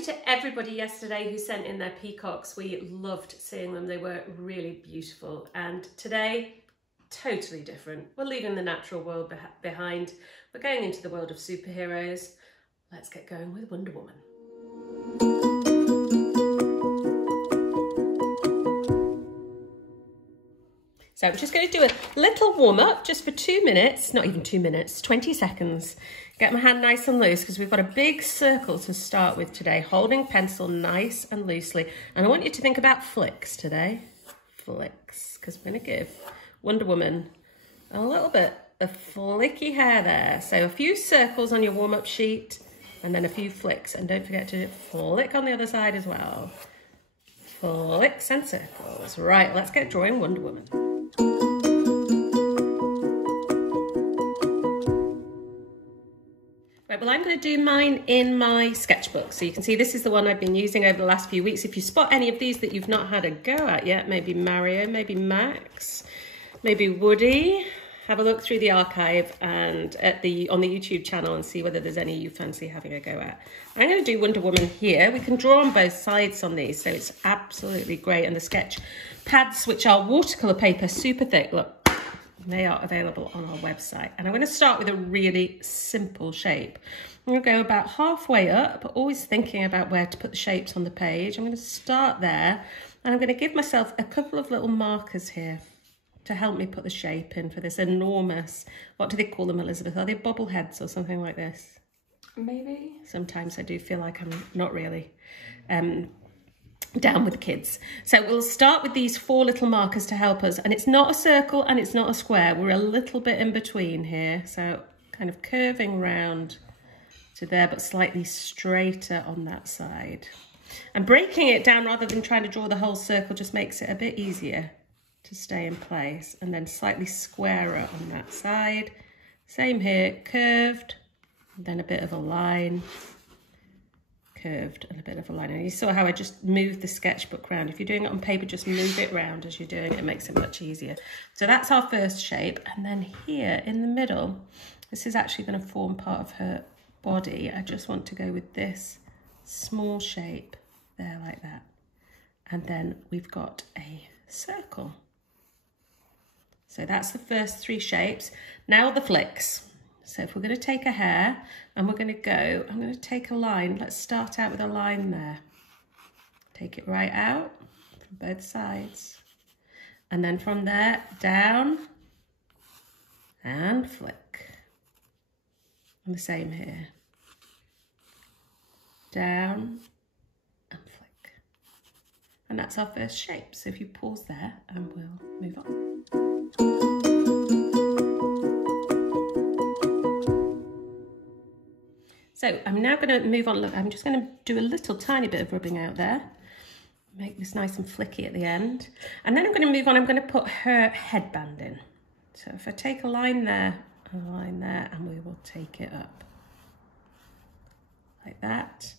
you to everybody yesterday who sent in their peacocks. We loved seeing them. They were really beautiful. And today, totally different. We're leaving the natural world behind. We're going into the world of superheroes. Let's get going with Wonder Woman. So I'm just going to do a little warm up just for 2 minutes, not even 2 minutes, 20 seconds. Get my hand nice and loose because we've got a big circle to start with today, holding pencil nice and loosely. And I want you to think about flicks today. Flicks, because we're going to give Wonder Woman a little bit of flicky hair there. So a few circles on your warm up sheet and then a few flicks. And don't forget to flick on the other side as well. Flicks and circles. Right, let's get drawing Wonder Woman. Right, well, I'm going to do mine in my sketchbook. So you can see this is the one I've been using over the last few weeks. If you spot any of these that you've not had a go at yet, maybe Mario, maybe Max, maybe Woody, have a look through the archive and on the YouTube channel and see whether there's any you fancy having a go at. I'm going to do Wonder Woman here. We can draw on both sides on these, so it's absolutely great. And the sketch pads, which are watercolour paper, super thick, look. They are available on our website. And I'm going to start with a really simple shape. I'm going to go about halfway up, always thinking about where to put the shapes on the page. I'm going to start there, and I'm going to give myself a couple of little markers here to help me put the shape in for this enormous, what do they call them, Elizabeth? Are they bobbleheads or something like this? Maybe. Sometimes I do feel like I'm not really down with kids. So we'll start with these 4 little markers to help us, and it's not a circle and it's not a square. We're a little bit in between here, so kind of curving round to there but slightly straighter on that side. And breaking it down rather than trying to draw the whole circle just makes it a bit easier to stay in place, and then slightly squarer on that side. Same here, curved, then a bit of a line, curved and a bit of a line. And you saw how I just moved the sketchbook round. If you're doing it on paper, just move it round as you're doing it. It makes it much easier. So that's our first shape. And then here in the middle, this is actually going to form part of her body. I just want to go with this small shape there like that. And then we've got a circle. So that's the first 3 shapes. Now the flicks. So if we're going to take a hair and we're going to go, I'm going to take a line. Let's start out with a line there. Take it right out from both sides. And then from there, down and flick. And the same here. Down and flick. And that's our first shape. So if you pause there and we'll move on. So I'm now going to move on. Look, I'm just going to do a little tiny bit of rubbing out there. Make this nice and flicky at the end. And then I'm going to move on. I'm going to put her headband in. So if I take a line there, and we will take it up. Like that.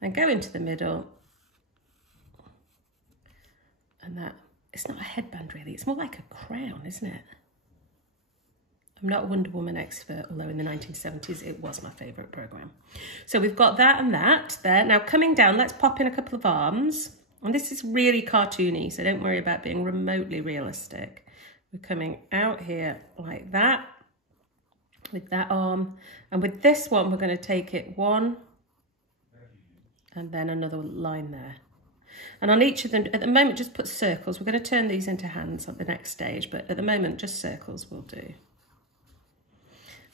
Then go into the middle. And that, it's not a headband really. It's more like a crown, isn't it? I'm not a Wonder Woman expert, although in the 1970s it was my favourite programme. So we've got that and that there. Now coming down, let's pop in a couple of arms. And this is really cartoony, so don't worry about being remotely realistic. We're coming out here like that, with that arm. And with this one, we're going to take it 1, and then another line there. And on each of them, at the moment, just put circles. We're going to turn these into hands at the next stage, but at the moment, just circles will do.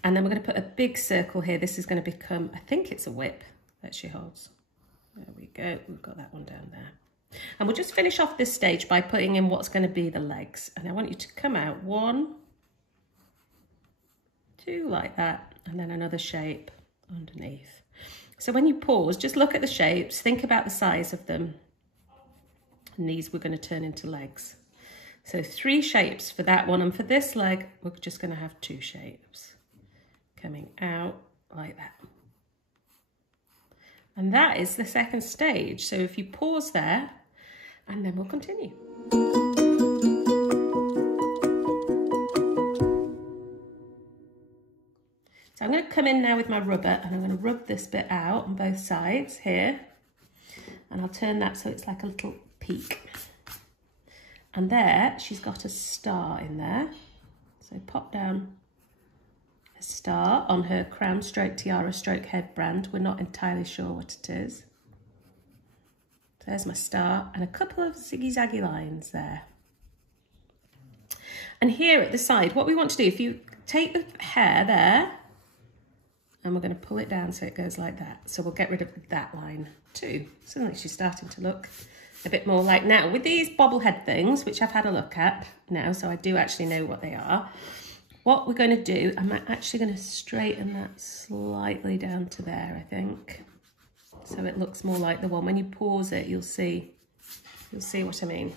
And then we're going to put a big circle here. This is going to become, I think it's a whip that she holds. There we go. We've got that one down there. And we'll just finish off this stage by putting in what's going to be the legs. And I want you to come out 1, 2 like that, and then another shape underneath. So when you pause, just look at the shapes, think about the size of them. And these we're going to turn into legs. So 3 shapes for that one. And for this leg, we're just going to have 2 shapes. Coming out like that. And that is the second stage. So if you pause there, and then we'll continue. So I'm going to come in now with my rubber, and I'm going to rub this bit out on both sides here. And I'll turn that so it's like a little peak. And there, she's got a star in there. So pop down a star on her crown stroke tiara stroke headband. We're not entirely sure what it is. So there's my star and a couple of ziggy-zaggy lines there. And here at the side, what we want to do, if you take the hair there, and we're going to pull it down so it goes like that. So we'll get rid of that line too. Suddenly she's starting to look a bit more like now. With these bobblehead things, which I've had a look at now, so I do actually know what they are. What we're going to do, I'm actually going to straighten that slightly down to there, I think. So it looks more like the one. When you pause it, you'll see what I mean.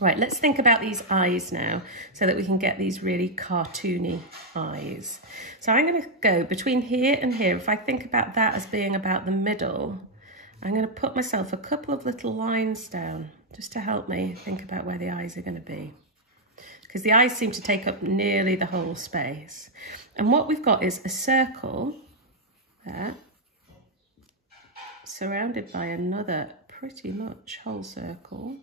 Right, let's think about these eyes now so that we can get these really cartoony eyes. So I'm going to go between here and here. If I think about that as being about the middle, I'm going to put myself a couple of little lines down just to help me think about where the eyes are going to be. Because the eyes seem to take up nearly the whole space. And what we've got is a circle there, surrounded by another pretty much whole circle.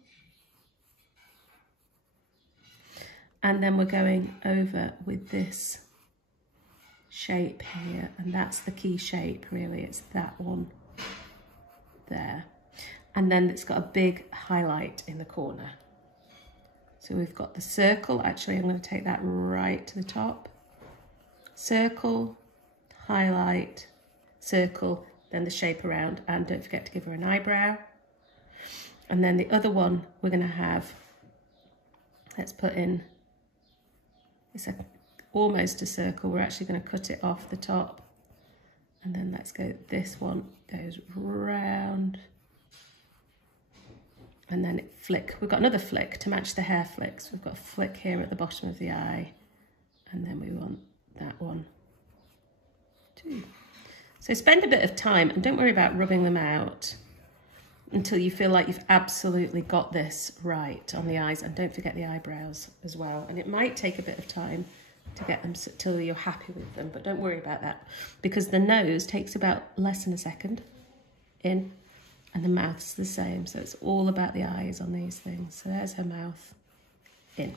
And then we're going over with this shape here, and that's the key shape really, it's that one there. And then it's got a big highlight in the corner. So we've got the circle, actually I'm going to take that right to the top. Circle, highlight, circle, then the shape around, and don't forget to give her an eyebrow. And then the other one we're going to have, let's put in, it's almost a circle. We're actually going to cut it off the top. And then let's go, this one goes round. And then it flick. We've got another flick to match the hair flicks. We've got a flick here at the bottom of the eye. And then we want that one too. So spend a bit of time and don't worry about rubbing them out until you feel like you've absolutely got this right on the eyes. And don't forget the eyebrows as well. And it might take a bit of time to get them till you're happy with them, but don't worry about that because the nose takes about less than a second in and the mouth's the same. So it's all about the eyes on these things. So there's her mouth in.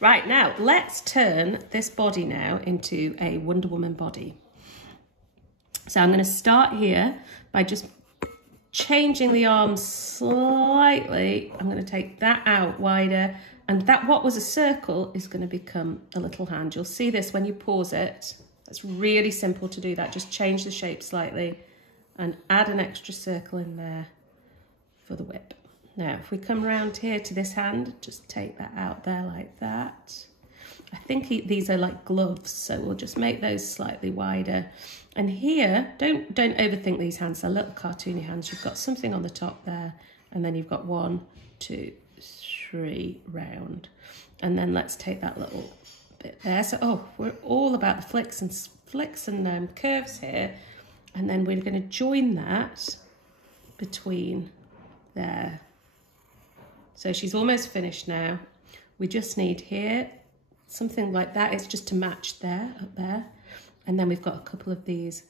Right, now let's turn this body now into a Wonder Woman body. So I'm going to start here by just changing the arms slightly. I'm going to take that out wider, and that what was a circle is going to become a little hand. You'll see this when you pause it. It's really simple to do that. Just change the shape slightly and add an extra circle in there for the whip. Now, if we come around here to this hand, just take that out there like that. I think these are like gloves, so we'll just make those slightly wider. And here, don't overthink these hands. They're little cartoony hands. You've got something on the top there, and then you've got 1, 2, 3 round. And then let's take that little bit there. So, we're all about the flicks and curves here. And then we're going to join that between there. So she's almost finished now. We just need here something like that. It's just to match there, up there. And then we've got a couple of these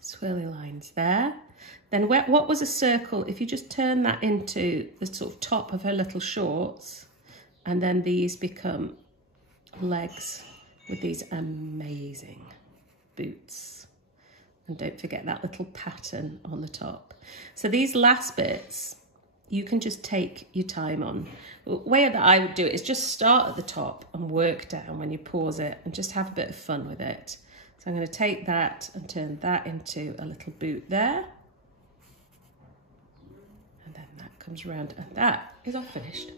swirly lines there. Then what was a circle, if you just turn that into the sort of top of her little shorts, and then these become legs with these amazing boots. And don't forget that little pattern on the top. So these last bits, you can just take your time on. The way that I would do it is just start at the top and work down when you pause it and just have a bit of fun with it. So I'm going to take that and turn that into a little boot there. And then that comes around and that is all finished.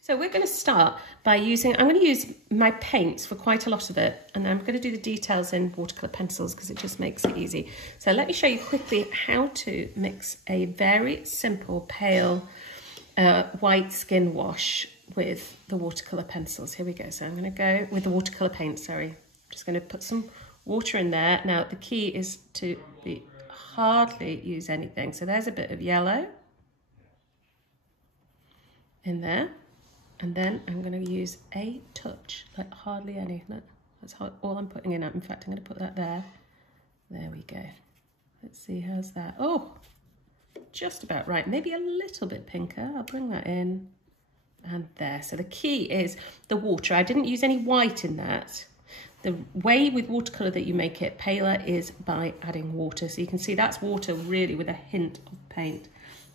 So we're going to start by I'm going to use my paints for quite a lot of it, and I'm going to do the details in watercolour pencils because it just makes it easy. So let me show you quickly how to mix a very simple pale white skin wash with the watercolour pencils. Here we go. So I'm going to go with the watercolour paint, sorry. I'm just going to put some water in there. Now the key is to hardly use anything. So there's a bit of yellow. in there. And then I'm going to use a touch, like hardly any. That's all I'm putting in. In fact, I'm going to put that there. There we go. Let's see, how's that? Oh, just about right. Maybe a little bit pinker. I'll bring that in. And there. So the key is the water. I didn't use any white in that. The way with watercolour that you make it paler is by adding water. So you can see that's water really with a hint of paint.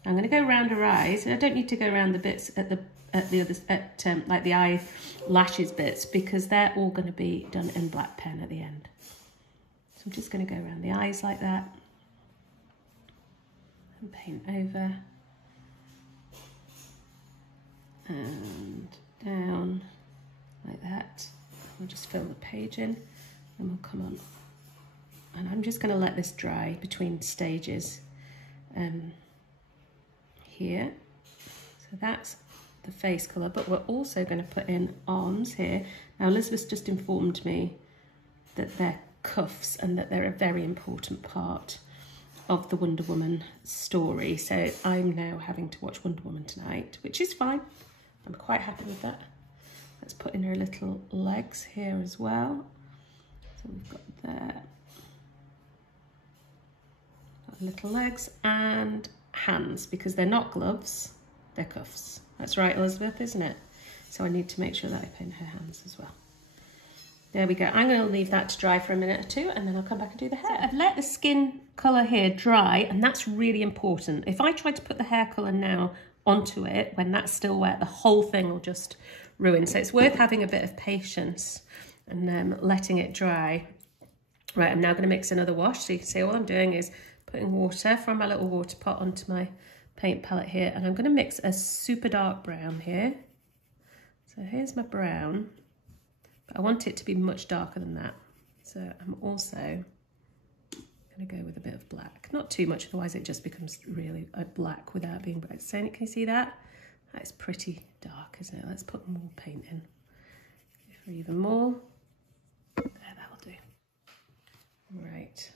I'm going to go around her eyes, and I don't need to go around the bits at the others like the eyelashes bits, because they're all going to be done in black pen at the end. So I'm just going to go around the eyes like that and paint over and down like that. We'll just fill the page in and we'll come on. And I'm just going to let this dry between stages here. So that's the face colour, but we're also going to put in arms here. Now Elizabeth's just informed me that they're cuffs and that they're a very important part of the Wonder Woman story. So I'm now having to watch Wonder Woman tonight, which is fine. I'm quite happy with that. Let's put in her little legs here as well. So we've got there. Got little legs and hands, because they're not gloves, they're cuffs. That's right, Elizabeth, isn't it? So I need to make sure that I paint her hands as well. There we go. I'm going to leave that to dry for a minute or two, and then I'll come back and do the hair. So I've let the skin colour here dry, and that's really important. If I try to put the hair colour now onto it when that's still wet, the whole thing will just ruin. So it's worth having a bit of patience and letting it dry. Right, I'm now going to mix another wash. So you can see all I'm doing is putting water from my little water pot onto my paint palette here, and I'm going to mix a super dark brown here. So here's my brown, but I want it to be much darker than that. So I'm also going to go with a bit of black, not too much, otherwise it just becomes really black without being bright. So can you see that? That's pretty dark, isn't it? Let's put more paint in for even more. There, that'll do. Right.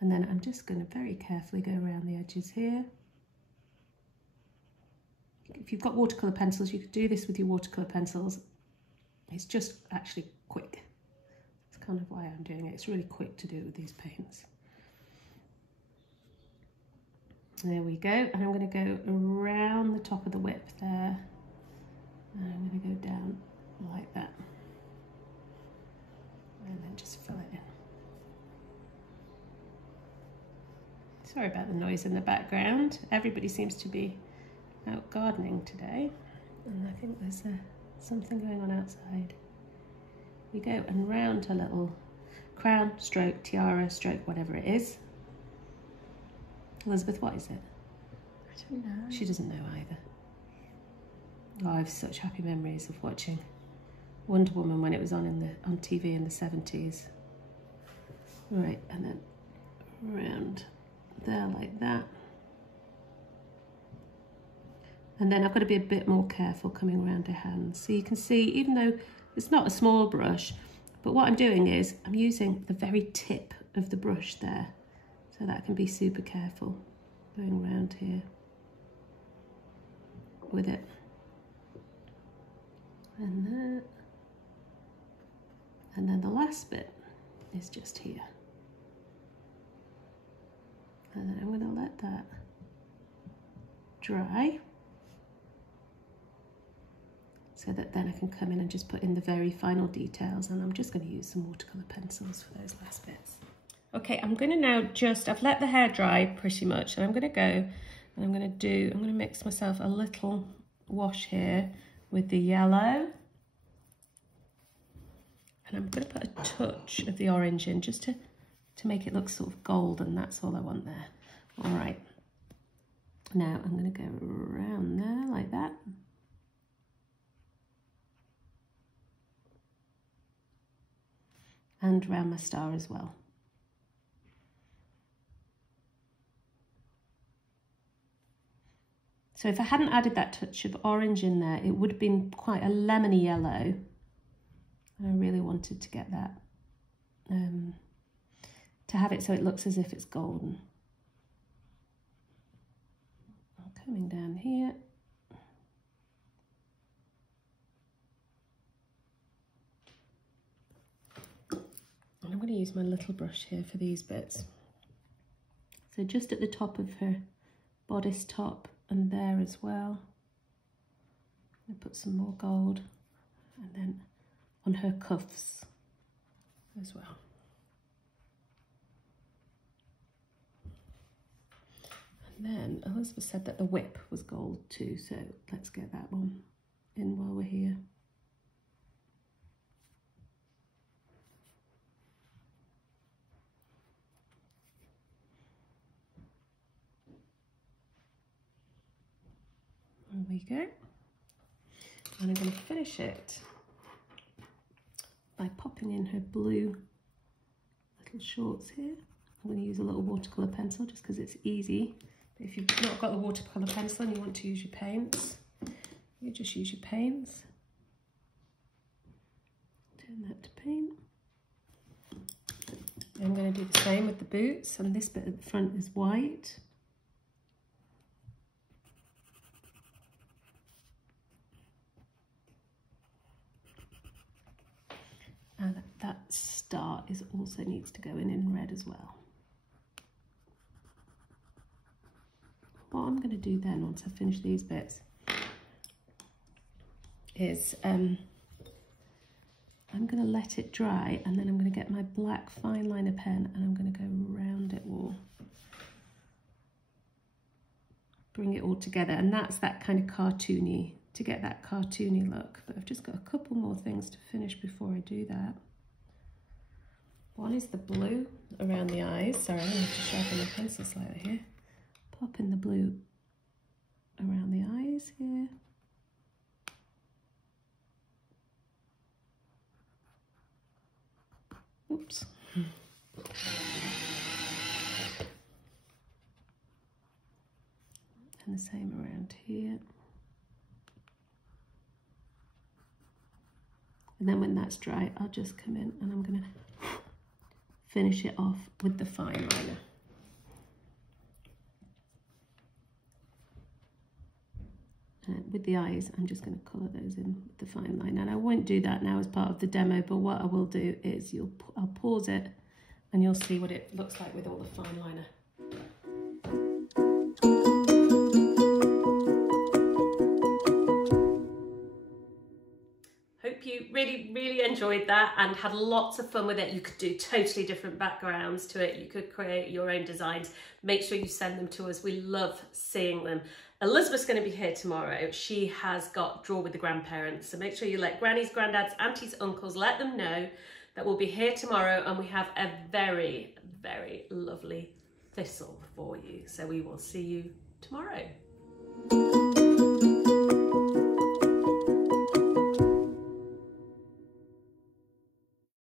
And then I'm just going to very carefully go around the edges here. If you've got watercolour pencils, you could do this with your watercolour pencils. It's just actually quick. That's kind of why I'm doing it. It's really quick to do it with these paints. There we go. And I'm going to go around the top of the whip there. And I'm going to go down like that. And then just fill it in. Sorry about the noise in the background. Everybody seems to be out gardening today. And I think there's something going on outside. We go and round her little crown, stroke, tiara, stroke, whatever it is. Elizabeth, what is it? I don't know. She doesn't know either. Oh, I have such happy memories of watching Wonder Woman when it was on TV in the 70s. Right, and then round there like that. And then I've got to be a bit more careful coming around her hands. So you can see, even though it's not a small brush, but what I'm doing is I'm using the very tip of the brush there, so that I can be super careful going around here with it. And that. And then the last bit is just here. And then I'm going to let that dry, so that then I can come in and just put in the very final details, and I'm just going to use some watercolour pencils for those last bits. Okay, I'm going to now I've let the hair dry pretty much, and I'm going to go and I'm going to mix myself a little wash here with the yellow, and I'm going to put a touch of the orange in just to make it look sort of golden. That's all I want there. All right, now I'm going to go around there like that. And around my star as well. So if I hadn't added that touch of orange in there, it would have been quite a lemony yellow. And I really wanted to get that, to have it so it looks as if it's golden. I'm coming down here I'm going to use my little brush here for these bits. So just at the top of her bodice top and there as well. I'm going to put some more gold, and then on her cuffs as well. And then Elizabeth said that the whip was gold too, so let's get that one in while we're here. There we go. And I'm going to finish it by popping in her blue little shorts here. I'm going to use a little watercolour pencil just because it's easy. But if you've not got the watercolour pencil and you want to use your paints, you just use your paints. Turn that to paint. I'm going to do the same with the boots, and this bit at the front is white. And that star also needs to go in red as well. What I'm going to do then, once I finish these bits, is I'm going to let it dry, and then I'm going to get my black fine liner pen and I'm going to go around it all. Bring it all together, and that's that kind of cartoony, to get that cartoony look. But I've just got a couple more things to finish before I do that. One is the blue around the eyes. Sorry, I'm going to have to sharpen my pencil slightly here. Pop in the blue around the eyes here. Oops. And the same around here. And then when that's dry, I'll just come in and I'm going to finish it off with the fine liner. With the eyes, I'm just going to colour those in with the fine line. And I won't do that now as part of the demo, but what I will do is I'll pause it and you'll see what it looks like with all the fine liner. Hope you really enjoyed that and had lots of fun with it. You could do totally different backgrounds to it. You could create your own designs. Make sure you send them to us. We love seeing them. Elizabeth's going to be here tomorrow. She has got Draw with the Grandparents. So make sure you let grannies, granddads, aunties, uncles, let them know that we'll be here tomorrow, and we have a very lovely thistle for you. So we will see you tomorrow.